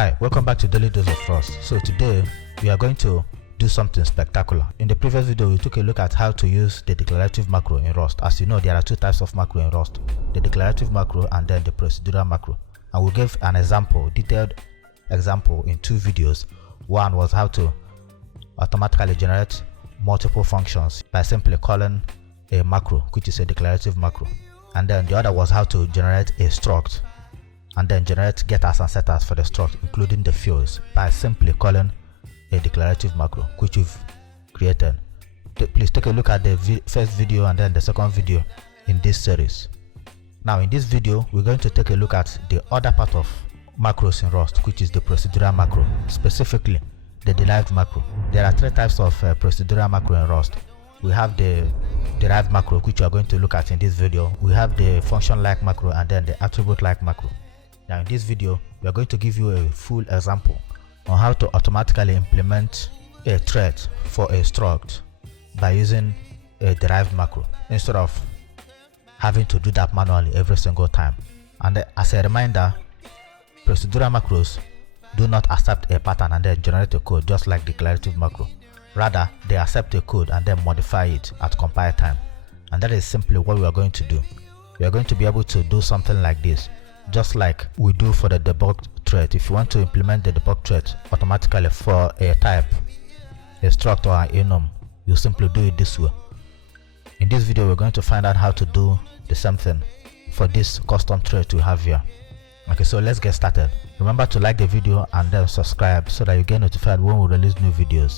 Hi, welcome back to Daily Dose of Rust. So today we are going to do something spectacular. In the previous video we took a look at how to use the declarative macro in Rust. As you know, there are two types of macro in Rust, the declarative macro and then the procedural macro. And we gave an example, detailed example in two videos. One was how to automatically generate multiple functions by simply calling a macro, which is a declarative macro. And then the other was how to generate a struct and then generate getters and setters for the struct, including the fields, by simply calling a declarative macro, which we've created. Please take a look at the first video and then the second video in this series. Now in this video we're going to take a look at the other part of macros in Rust, which is the procedural macro, specifically the derived macro. There are three types of procedural macro in Rust. We have the derived macro, which we are going to look at in this video. We have the function like macro and then the attribute like macro. Now in this video we are going to give you a full example on how to automatically implement a thread for a struct by using a derived macro instead of having to do that manually every single time. And as a reminder, procedural macros do not accept a pattern and then generate a code just like declarative macro. Rather, they accept a code and then modify it at compile time. And that is simply what we are going to do. We are going to be able to do something like this, just like we do for the debug thread. If you want to implement the debug thread automatically for a type, a struct or an enum, you simply do it this way. In this video we're going to find out how to do the same thing for this custom thread we have here. Okay, so let's get started. Remember to like the video and then subscribe so that you get notified when we release new videos.